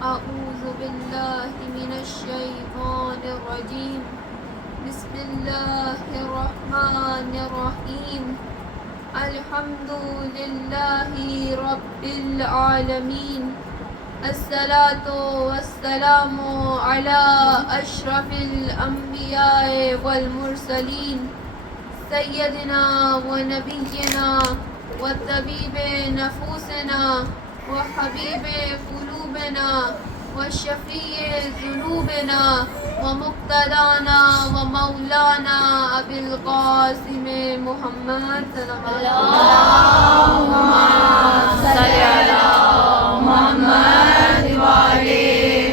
أعوذ بالله من الشيطان الرجيم. بسم الله الرحمن الرحيم. الحمد لله رب العالمين. الصلاة والسلام على أشرف الأنبياء والمرسلين سيدنا ونبينا وطبيب نفوسنا وحبيب قلوبنا وشفيع ذنوبنا ومقتدانا ومولانا أبي القاسم محمد صلى الله اللهم صل على محمد وعلى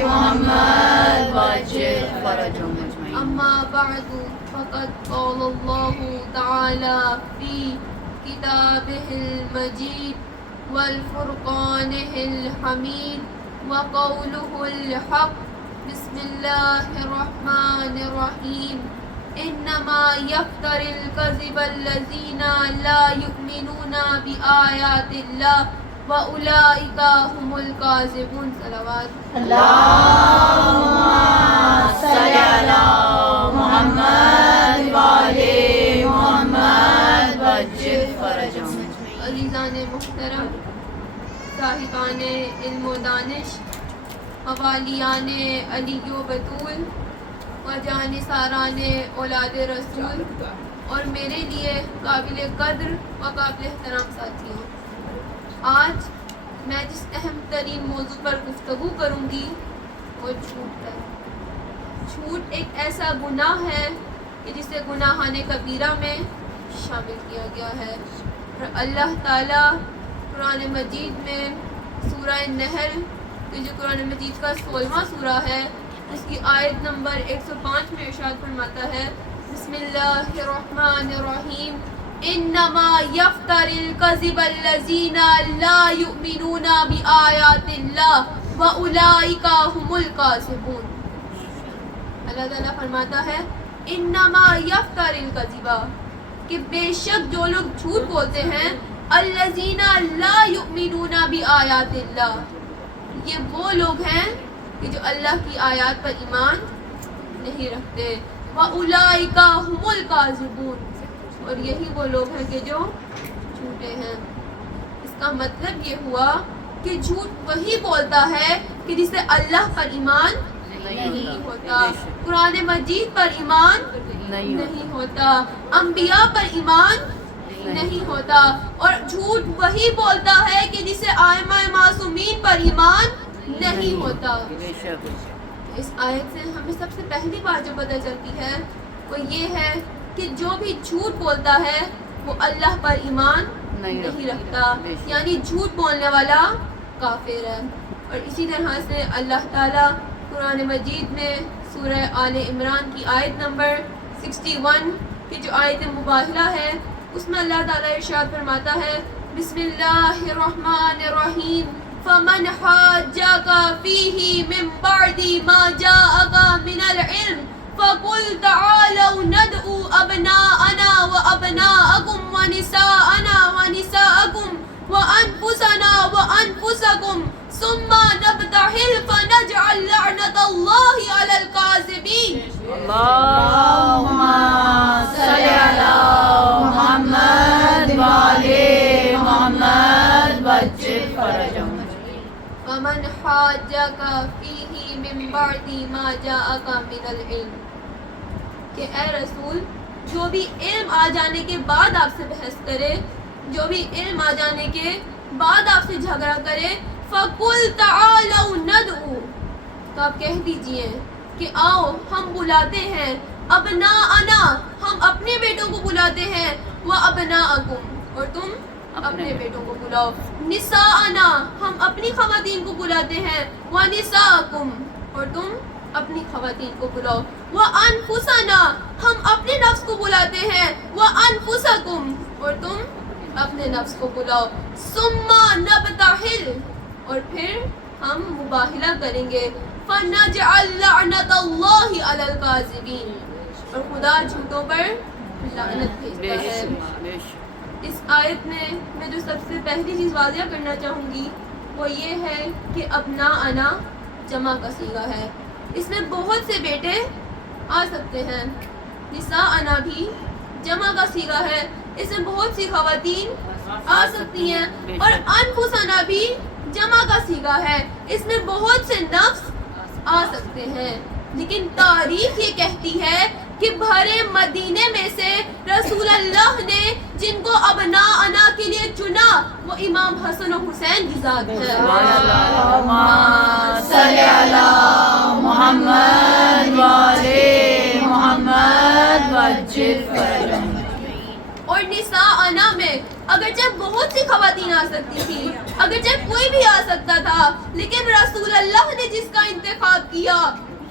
محمد وعجل فرجهم أجمعين. أما بعد فقد قال الله تعالى في كتابه المجيد والفرقانه الحميد وقوله الحق. بسم الله الرحمن الرحيم. إنما يفتر الكذب الذين لا يؤمنون بآيات الله وأولئك هم الكاذبون. صلوات. اللهم صل على محمد وعلى محمد وعجل فرجهم أجمعين. عزیزان محترم، صاحبان علم و دانش، حوالیان علی و بطول و جانثاران اولاد رسول اور میرے لیے قابل قدر و قابل احترام ساتھیوں، آج میں جس اہم ترین موضوع پر گفتگو کروں گی وہ جھوٹ ہے۔ جھوٹ ایک ایسا گناہ ہے کہ جسے گناہان کبیرہ میں شامل کیا گیا ہے، اور اللہ تعالیٰ قرآن مجید میں سورہ نحل، جو قرآن مجید کا 16واں سورہ ہے، اس کی آیت نمبر 105 میں ارشاد فرماتا ہے، بسم اللہ الرحمن الرحیم، انما یفتر الکذب الذین لا یؤمنون بآیات اللہ واولئک هم الکاذبون۔ اللہ تعالیٰ فرماتا ہے انما یفتر الکذب، کہ بے شک جو لوگ جھوٹ بولتے ہیں، الذین لا یؤمنون بآیات اللہ، یہ وہ لوگ ہیں کہ جو اللہ کی آیات پر ایمان نہیں رکھتے، وَأُولَئِكَ هُمُ الْكَاذِبُونَ، اور یہی وہ لوگ ہیں کہ جو جھوٹے ہیں۔ اس کا مطلب یہ ہوا کہ جھوٹ وہی بولتا ہے کہ جسے اللہ پر ایمان نہیں ہوتا، قرآن مجید پر ایمان نہیں ہوتا، انبیاء پر ایمان نہیں ہوتا، اور جھوٹ وہی بولتا ہے کہ جسے ائمہ معصومین پر ایمان نہیں ہوتا۔ اس آیت سے ہمیں سب سے پہلی بات جو پتہ چلتی ہے وہ یہ ہے کہ جو بھی جھوٹ بولتا ہے وہ اللہ پر ایمان نہیں رکھتا، یعنی جھوٹ بولنے والا کافر ہے۔ اور اسی طرح سے اللہ تعالیٰ قرآن مجید میں سورہ آل عمران کی آیت نمبر 61 کی جو آیت مباہلہ ہے، اس میں اللہ تعالیٰ ارشاد فرماتا ہے، بسم اللہ الرحمن الرحیم، فمن حاجک فیہ من بعد ما جاءک من العلم فقل تعالوا ندعو ابناءنا وابناءکم ونساءنا ونساءکم وانفسنا وانفسکم ثم نبتہل فنجعل لعنۃ اللہ علی الکاذبین۔ اللهم صل على محمد وعلى محمد وعجل فرجهم أجمعين. ومن حاجک فیہ من بعد ما جاءک من العلم، کہ اے رسول جو بھی علم آ جانے کے بعد آپ سے بحث کرے، جو بھی علم آ جانے کے بعد آپ سے جھگڑا کرے، فَقُلْ تَعَالَوْا نَدْعُو، تو آپ کہہ دیجئے کہ آؤ ہم بلاتے ہیں، ابناءنا، ہم اپنے بیٹوں کو بلاتے ہیں، وَأَبْنَاءَكُمْ، اور تم اپنے بیٹوں کو بلاؤ، نساءنا، ہم اپنی خواتین کو بلاتے ہیں، وَنِسَاءَكُمْ، اور تم اپنی خواتین کو بلاؤ، وَأَنفُسَنَا، ہم اپنے نفس کو بلاتے ہیں، وَأَنفُسَكُمْ، اور تم اپنے نفس کو بلاؤ، ثُمَّ نَبْتَہِلْ، اور پھر ہم مباہلہ کریں گے، فَنَجْعَلْ لَعْنَةَ اللَّهِ عَلَى الْكَاذِبِينَ، اور خدا جھوٹوں پر لعنت بھیجتا ہے۔ اس آیت میں جو سب سے پہلی چیز واضح کرنا چاہوں گی وہ یہ ہے کہ ابناءنا، جمع کا صیغہ ہے، اس میں بہت سے بیٹے آ سکتے ہیں۔ نساءنا بھی جمع کا صیغہ ہے، اس میں بہت سی خواتین آ سکتی ہیں، اور انفسنا بھی جمع کا صیغہ ہے، اس میں بہت سے نفس آ سکتے ہیں۔ لیکن تاریخ یہ کہتی ہے کہ بھرے مدینے میں سے رسول اللہ نے جن کو ابناءنا کے لیے چنا وہ امام حسن و حسین کی ذات ہے۔ اللہم صلی علی محمد وآل محمد وعجل فرجہم۔ اور نساءنا میں اگرچہ بہت سی خواتین آ سکتی تھی، اگرچہ کوئی بھی آ سکتا تھا، لیکن رسول اللہ نے جس کا انتخاب کیا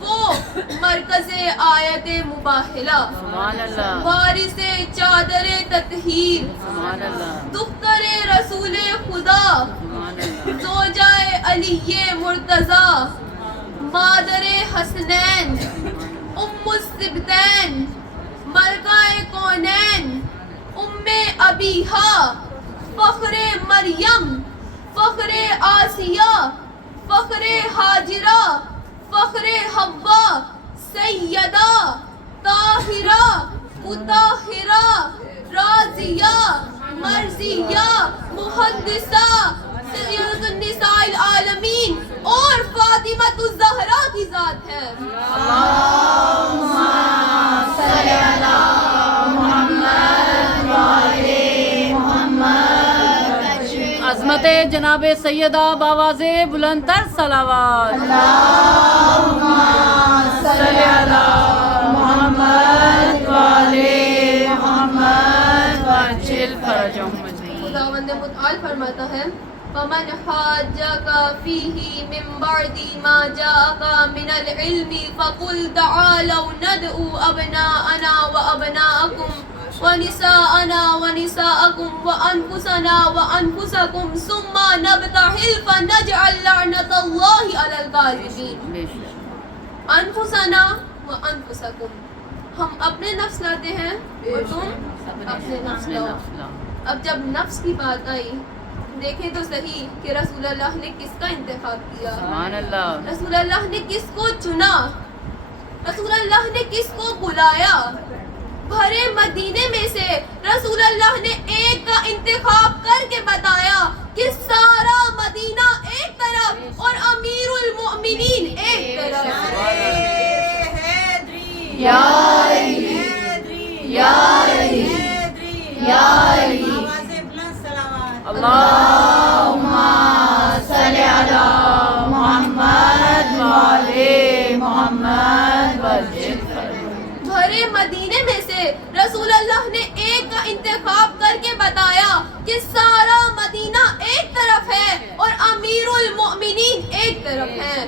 وہ مرکز آیت مباہلہ، سبحان اللہ، وارث چادر تطہیر، سبحان اللہ، دختر رسول خدا، سبحان اللہ، زوجہ علی مرتضی، مادر حسنین، ام السبتین، ملکہ کونین، ام ابیہا، فخر مریم، فخر آسیہ، فخر ہاجرہ، فخر حوا، سیدہ، طاہرہ، مطہرہ، راضیہ، مرضیہ، محدثہ، سید النساء العالمین اور فاطمہ الزہرا کی ذات ہے۔ اللہم صلی علی محمد وآل محمد۔ عظمت جناب سیدہ باواز بلند تر صلوات۔ اللہم صلی علی محمد وآل محمد وعجل فرجہم۔ خداوند متعال فرماتا ہے فَمَنْ حَاجَّكَ فِيهِ مِنْ بَعْدِ مَا جَاءَكَ مِنَ الْعِلْمِ فَقُلْ تَعَالَوْا نَدْعُوا أَبْنَاءَنَا وَأَبْنَاءَكُمْ وَنِسَاءَنَا وَنِسَاءَكُمْ وَأَنفُسَنَا وَأَنفُسَكُمْ ثُمَّ نَبْتَهِلْ فَنَجْعَلْ لَعْنَةَ اللَّهِ عَلَى الْكَاذِبِينَ۔ انفسنا و انفسکم، ہم اپنے نفس لاتے ہیں اور تم اپنے نفس لاؤ۔ اب جب نفس کی بات آئی دیکھیں تو صحیح کہ رسول اللہ نے کس کا انتخاب کیا، سبحان اللہ، رسول اللہ نے کس کو چنا، رسول اللہ نے کس کو بلایا۔ بھرے مدینے میں سے رسول اللہ نے ایک کا انتخاب کر کے بتایا کہ سارا مدینہ ایک طرف اور امیر المؤمنین ایک طرف۔ یا علی، یا علی، یا علی، اللہم صلی علی محمد وآل محمد وعجل فرجہم۔ بھرے مدینے میں سے رسول اللہ نے ایک کا انتخاب کر کے بتایا کہ سارا مدینہ ایک طرف ہے اور امیر المؤمنین ایک طرف ہے،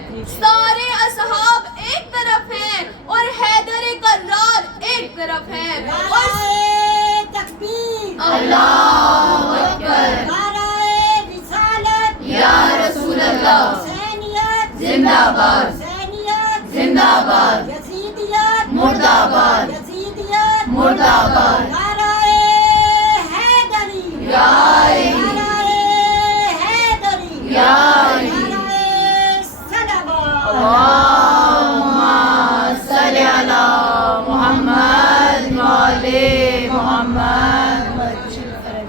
سارے اصحاب ایک طرف ہیں اور حیدر کرار ایک طرف ہے، اور اللہ اکبر، یا رسول اللہ، زندہ باد، زندہ باد، مردہ آباد، مردہ آباد، یا علی، یا علی، اللہم صلی علی محمد وآل محمد۔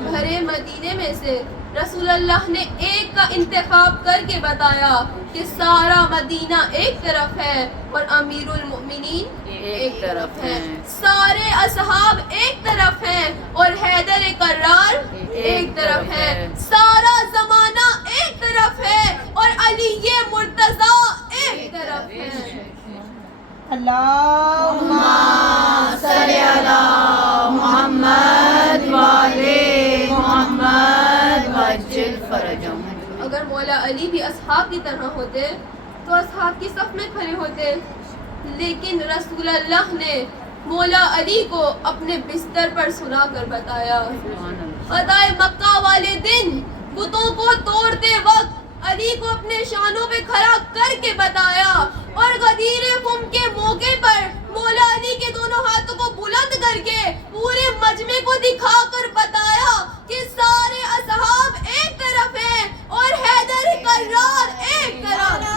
بھرے مدینے میں سے رسول اللہ نے ایک کا انتخاب کر کے بتایا کہ سارا مدینہ ایک طرف ہے اور امیر المؤمنین ایک طرف ہے، سارے اصحاب ایک طرف ہیں اور حیدر کرار ایک طرف ہے، سارا زمانہ ایک طرف ہے اور علی مرتضی ایک طرف ہے۔ اللہم صلی علی محمد وآل محمد وعجل فرجہم۔ اگر مولا علی بھی اصحاب کی طرح ہوتے تو اصحاب کی صف میں کھڑے ہوتے، لیکن رسول اللہ نے مولا علی کو اپنے بستر پر سلا کر بتایا۔ فتح مکہ والے دن بتوں کو توڑتے وقت علی کو اپنے شانوں پہ کھڑا کر کے بتایا، اور غدیر خم کے موقع پر مولا علی کے دونوں ہاتھوں کو بلند کر کے پورے مجمع کو دکھا کر بتایا کہ سارے اصحاب ایک طرف ہیں اور حیدر کرار ایک طرف۔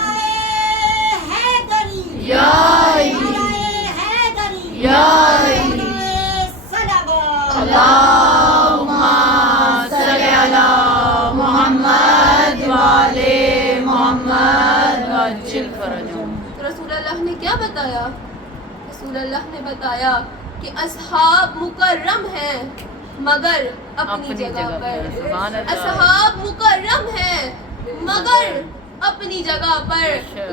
فرجهم. تو رسول اللہ نے کیا بتایا؟ رسول اللہ نے بتایا کہ اصحاب مکرم ہیں مگر اپنی جگہ پر. سبحان اللہ. اصحاب مکرم ہیں مگر اپنی جگہ پر،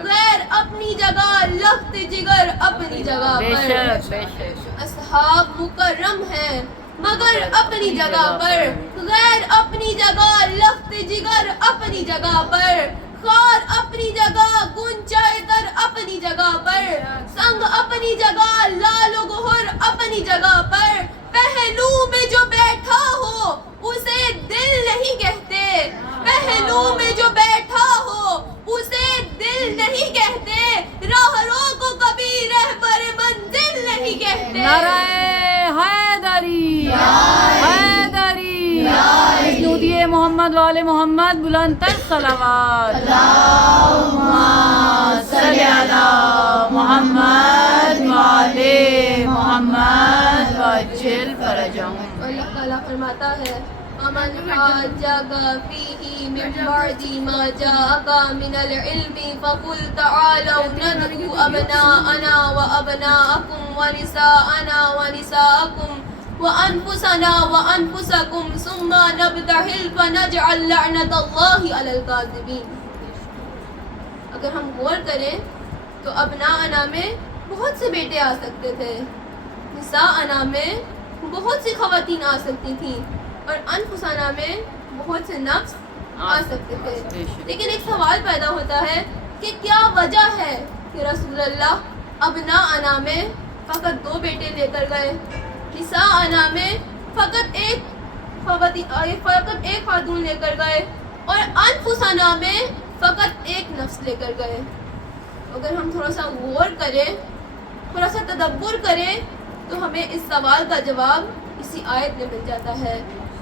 غیر اپنی جگہ لخت جگر اپنی جگہ بے پر. شک بے شک. اصحاب مکرم ہیں مگر اپنی جگہ پر، غیر اپنی جگہ لخت جگر اپنی جگہ پر. خار اپنی جگہ، گنچائے تر اپنی جگہ پر، سنگ اپنی جگہ، لال و گہر اپنی جگہ پر. پہلو میں جو بیٹھا ہو اسے دل نہیں کہتے، پہلو میں جو بیٹھا ہو اسے دل نہیں کہتے، راہرو کو کبھی رہبر منزل نہیں کہتے. نعرہ حیدری حیدری. اسنودیے محمد والے محمد بلند تر صلوات. اللہم صلی علی محمد والے محمد وعجل فرجهم. اللہ تعالیٰ فرماتا ہے وَمَنْ حَاجَّكَ فِيهِ مِنْ بَعْدِ مَا جَاءَكَ مِنَ الْعِلْمِ فَقُلْ تَعَالَوْا نَدْعُ أَبْنَاءَنَا وَأَبْنَاءَكُمْ وَنِسَاءَنَا وَنِسَاءَكُمْ وَأَنفُسَنَا وَأَنفُسَكُمْ ثُمَّ نَبْتَهِلْ فَنَجْعَلْ لَعْنَةَ اللَّهِ عَلَى الْكَاذِبِينَ. اگر ہم غور کریں تو ابناءنا میں بہت سے بیٹے آ سکتے تھے، نساءنا میں بہت سی خواتین آ سکتی تھیں، اور انفسنا میں بہت سے نفس آ سکتے تھے. لیکن ایک سوال پیدا ہوتا ہے کہ کیا وجہ ہے کہ رسول اللہ ابناءنا میں فقط 2 بیٹے لے کر گئے، نساءنا میں فقط ایک خاتون لے کر گئے، اور انفسنا میں فقط ایک نفس لے کر گئے. اگر ہم تھوڑا سا غور کریں، تھوڑا سا تدبر کریں تو ہمیں اس سوال کا جواب اسی آیت میں مل جاتا ہے.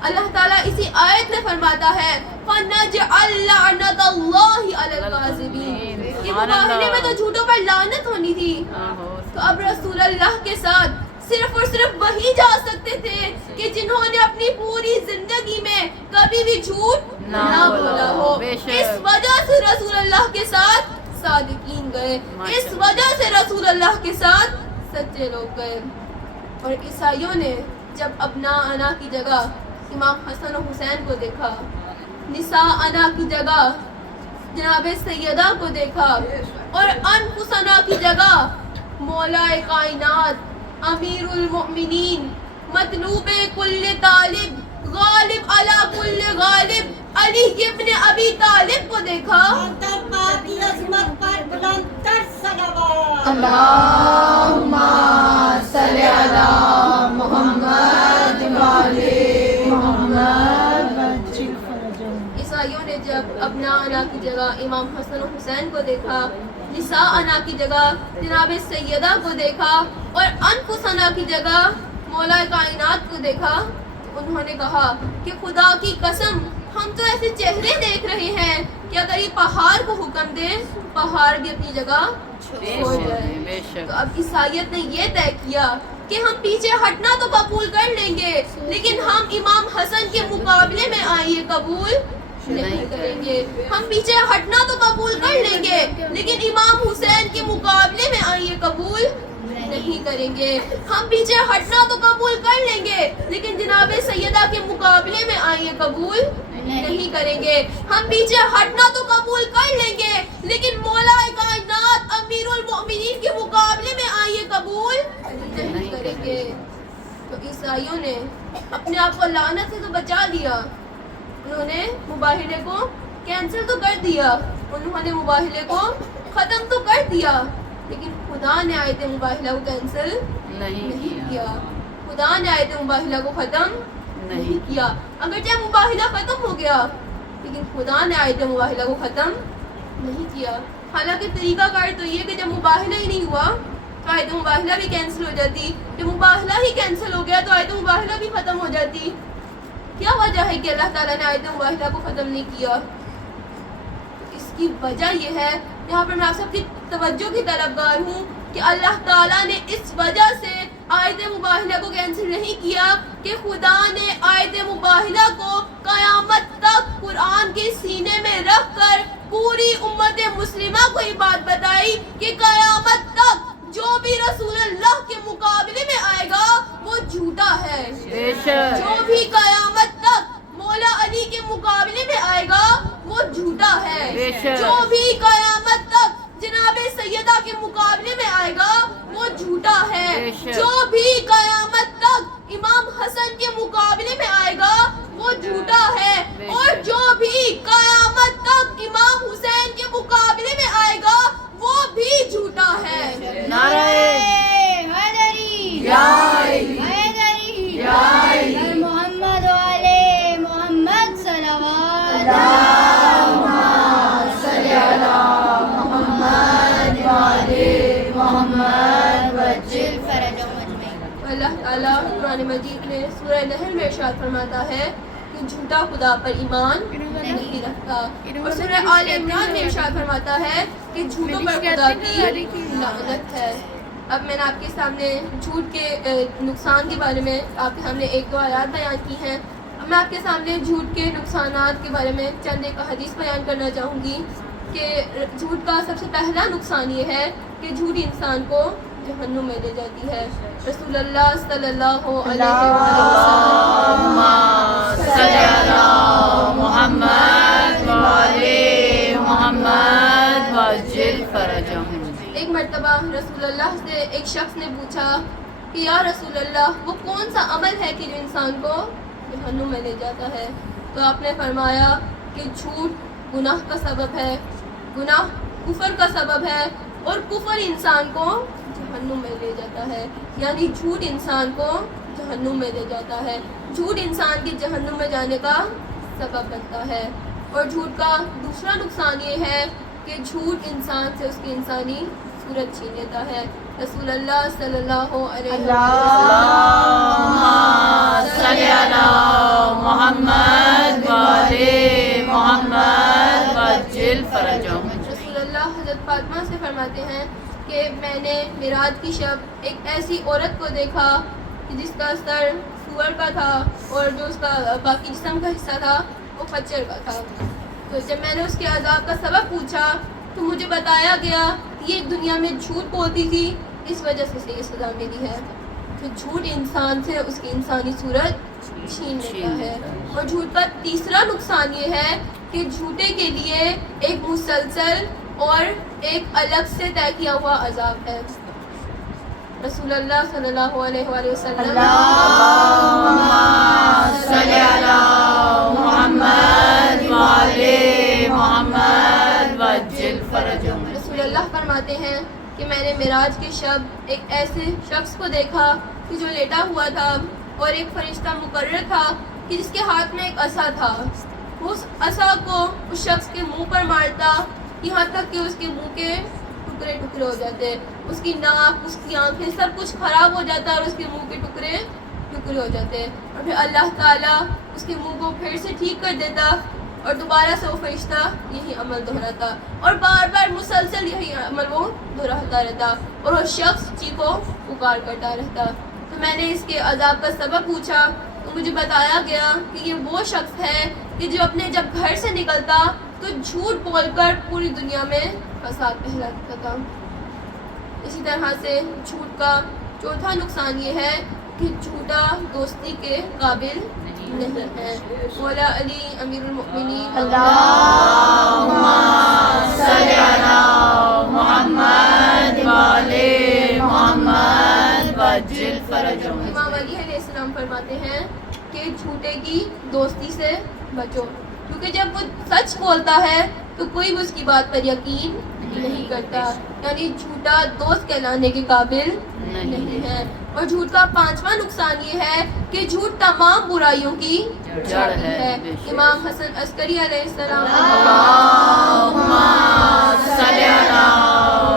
اللہ تعالیٰ اسی آیت میں فرماتا ہے فَنَجْعَلْ لَعْنَةَ اللَّهِ عَلَى الْكَاذِبِينَ. کہ مباہلے میں تو جھوٹوں پر لعنت ہونی تھی، تو اب رسول اللہ کے ساتھ صرف اور صرف وہی جا سکتے تھے کہ جنہوں نے اپنی پوری زندگی میں کبھی بھی جھوٹ نہ بولا ہو. اس وجہ سے رسول اللہ کے ساتھ صادقین گئے، اس وجہ سے رسول اللہ کے ساتھ سچے لوگ گئے. اور عیسائیوں نے جب ابناءنا کی جگہ امام حسن و حسین کو دیکھا، نساءنا کی جگہ جناب سیدہ کو دیکھا، اور انفسنا کی جگہ مولا کائنات، امیر المؤمنین، مطلوب کل طالب، غالب علی کل غالب، علی ابن ابی طالب کو دیکھا. اللہم صلی علی محمد والے محمد وعجل فرجهم. عیسائیوں نے جب ابناءنا کی جگہ امام حسن و حسین کو دیکھا، نساءنا کی جگہ جناب سیدہ کو دیکھا، اور انفسنا کی جگہ مولا کائنات کو دیکھا، تو انہوں نے کہا کہ خدا کی قسم ہم تو ایسے چہرے دیکھ رہے ہیں کہ اگر یہ پہاڑ کو حکم دے پہاڑ بھی اپنی جگہ چھوڑ جائے. تو اب عیسائیت نے یہ طے کیا کہ ہم پیچھے ہٹنا تو قبول کر لیں گے، لیکن ہم امام حسن کے مقابلے میں آئیے قبول نہیں کریں گے. ہم پیچھے ہٹنا تو قبول کر لیں گے، لیکن امام حسین کے مقابلے میں آئیے قبول نہیں کریں گے. ہم پیچھے ہٹنا تو قبول کر لیں گے، لیکن جناب سیدہ کے مقابلے میں آئیے قبول نہیں کریں گے. ہم پیچھے ہٹنا تو قبول کر لیں گے، لیکن مولا کائنات امیر المؤمنین کے مقابلے میں آئیے قبول نہیں کریں گے. تو عیسائیوں نے اپنے آپ کو لعنت سے تو بچا لیا، انہوں نے مباہلے کو کینسل تو کر دیا، انہوں نے مباہلے کو ختم تو کر دیا، لیکن خدا نے آیت مباہلہ کو کینسل نہیں کیا. خدا نے آیت مباہلہ کو ختم نہیں کیا. اگرچہ مباہلہ ختم ہو گیا، لیکن خدا نے آیت مباہلہ کو ختم نہیں کیا. حالانکہ طریقہ کار تو یہ کہ جب مباہلہ ہی نہیں ہوا تو آیت مباہلہ بھی کینسل ہو جاتی، جب مباہلہ ہی کینسل ہو گیا تو آیت مباہلہ بھی ختم ہو جاتی. کیا وجہ ہے کہ اللہ تعالیٰ نے آیت مباہلہ کو ختم نہیں کیا؟ اس کی وجہ یہ ہے، یہاں پر میں آپ سب کی توجہ کی طلبگار ہوں کہ اللہ تعالیٰ نے اس وجہ سے آیت مباہلہ کو کینسل نہیں کیا کہ خدا نے آیت مباہلہ کو قیامت تک قرآن کے سینے میں رکھ کر پوری امت امت مسلمہ کو یہ بات بتائی کہ قیامت تک جو بھی رسول اللہ کے مقابلے میں آئے گا وہ جھوٹا ہے. جو بھی قیامت تک مولا علی کے مقابلے میں آئے گا وہ جھوٹا ہے. جو بھی قیامت تک جناب سیدہ کے مقابلے میں آئے گا وہ جھوٹا ہے. جو بھی قیامت تک امام حسن کے مقابلے میں آئے گا وہ جھوٹا ہے. اور جو بھی قیامت تک امام حسین کے مقابلے میں آئے گا وہ بھی جھوٹا ہے. نعرہ حیدری یا علی حیدری یا علی محمد والے محمد صلوات اللہم صلی علی محمد وعلی محمد وجل فرجهم اجمعین. اللہ تعالیٰ قرآن مجید میں سورہ نحل میں ارشاد فرماتا ہے کہ جھوٹا خدا پر ایمان نہیں رکھتا. اور سورہ آل عمران میں ارشاد فرماتا ہے کہ جھوٹوں پر خدا کی لعنت ہے. اب میں نے آپ کے سامنے جھوٹ کے نقصان کے بارے میں آپ کے سامنے ایک دو آیات بیان کی ہیں. اب میں آپ کے سامنے جھوٹ کے نقصانات کے بارے میں چند ایک حدیث بیان کرنا چاہوں گی کہ جھوٹ کا سب سے پہلا نقصان یہ ہے کہ جھوٹ انسان کو جہنم میں لے جاتی ہے. رسول اللہ صلی اللہ علیہ اللہم وسلم صلی علی محمد وعلی محمد وجل فرجهم. ایک مرتبہ رسول اللہ سے ایک شخص نے پوچھا کہ یا رسول اللہ وہ کون سا عمل ہے کہ جو انسان کو جہنم میں لے جاتا ہے؟ تو آپ نے فرمایا کہ جھوٹ گناہ کا سبب ہے، گناہ کفر کا سبب ہے، اور کفر انسان کو جہنم میں لے جاتا ہے. یعنی جھوٹ انسان کو جہنم میں لے جاتا ہے. جھوٹ انسان کے جہنم میں جانے کا سبب بنتا ہے. اور جھوٹ کا دوسرا نقصان یہ ہے کہ جھوٹ انسان سے اس کی انسانی صورت چھین لیتا ہے. رسول اللہ صلی اللہ علیہ اللہم صلی علی محمد وعلی محمد وجل فرجهم. رسول اللہ حضرت فاطمہ سے فرماتے ہیں کہ میں نے معراج کی شب ایک ایسی عورت کو دیکھا کہ جس کا سر سور کا تھا اور جو اس کا باقی جسم کا حصہ تھا وہ خچر کا تھا. تو جب میں نے اس کے عذاب کا سبب پوچھا تو مجھے بتایا گیا کہ یہ دنیا میں جھوٹ بولتی تھی، اس وجہ سے اسے یہ سزا ملی ہے. تو جھوٹ انسان سے اس کی انسانی صورت چھین لیتا ہے. اور جھوٹ کا تیسرا نقصان یہ ہے کہ جھوٹے کے لیے ایک مسلسل اور ایک الگ سے طے کیا ہوا عذاب ہے. رسول اللہ صلی اللہ علیہ وآلہ وسلم اللہم صلی علی محمد وعلی محمد وجل فرجهم. رسول اللہ فرماتے ہیں کہ میں نے معراج کی شب ایک ایسے شخص کو دیکھا کہ جو لیٹا ہوا تھا اور ایک فرشتہ مقرر تھا کہ جس کے ہاتھ میں ایک عصا تھا. اس عصا کو اس شخص کے منہ پر مارتا یہاں تک کہ اس کے منہ کے ٹکڑے ٹکڑے ہو جاتے، اس کی ناک، اس کی آنکھیں سب کچھ خراب ہو جاتا اور اس کے منہ کے ٹکڑے ٹکڑے ہو جاتے. اور پھر اللہ تعالیٰ اس کے منہ کو پھر سے ٹھیک کر دیتا اور دوبارہ سے وہ فرشتہ یہی عمل دہراتا اور بار بار مسلسل یہی عمل وہ دہراتا رہتا اور وہ شخص چیخو پکار کرتا رہتا. تو میں نے اس کے عذاب کا سبب پوچھا تو مجھے بتایا گیا کہ یہ وہ شخص ہے کہ جو اپنے جب گھر سے نکلتا تو جھوٹ بول کر پوری دنیا میں فساد پھیلاتا تھا. اسی طرح سے جھوٹ کا چوتھا نقصان یہ ہے کہ جھوٹا دوستی کے قابل نہیں ہے. مولا علی امیر المؤمنین اللہم صلی علی محمد وعلی محمد وجل فرجهم. امام علی علیہ السلام فرماتے ہیں کہ جھوٹے کی دوستی سے بچو، کیونکہ جب وہ سچ بولتا ہے تو کوئی بھی اس کی بات پر یقین نہیں کرتا. یعنی جھوٹا دوست کہلانے کے قابل نہیں ہے. اور جھوٹ کا پانچواں نقصان یہ ہے کہ جھوٹ تمام برائیوں کی جڑ ہے. امام حسن عسکری علیہ السلام اللہم صلی علی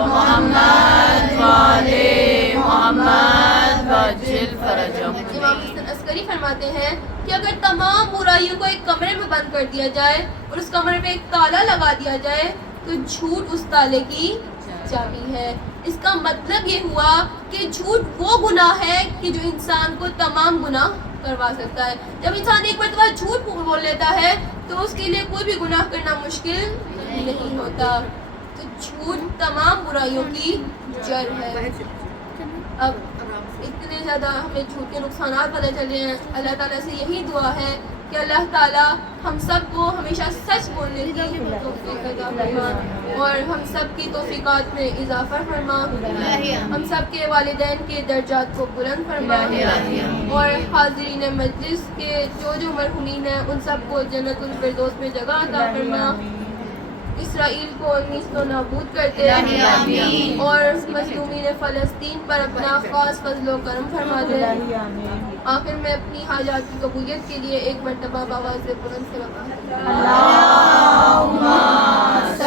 محمد وعلی محمد وجل فرجهم. امام حسن عسکری فرماتے ہیں کہ اگر تمام برائیوں کو ایک کمرے میں بند کر دیا جائے اور اس کمرے میں ایک تالا لگا دیا جائے تو جھوٹ اس تالے کی چابی ہے. اس کا مطلب یہ ہوا کہ جھوٹ وہ گناہ ہے کہ جو انسان کو تمام گناہ کروا سکتا ہے. جب انسان ایک مرتبہ جھوٹ بول لیتا ہے تو اس کے لیے کوئی بھی گناہ کرنا مشکل نہیں ہوتا. جھوٹ تمام برائیوں کی جڑ ہے۔ اب اتنے زیادہ ہمیں جھوٹ کے نقصانات پتہ چلے ہیں، اللہ تعالیٰ سے یہی دعا ہے کہ اللہ تعالیٰ ہم سب کو ہمیشہ سچ بولنے کی توفیق عطا فرما اور ہم سب کی توفیقات میں اضافہ فرما، ہم سب کے والدین کے درجات کو بلند فرما اور حاضرین مجلس کے جو مرحومین ہیں ان سب کو جنت الفردوس میں جگہ عطا فرما، اسرائیل کو نیست و نابود کرتے رہے اور مظلومین فلسطین پر اپنا خاص فضل و کرم فرما دے۔ آخر میں اپنی حاجات کی قبولیت کے لیے ایک مرتبہ آواز بلند سے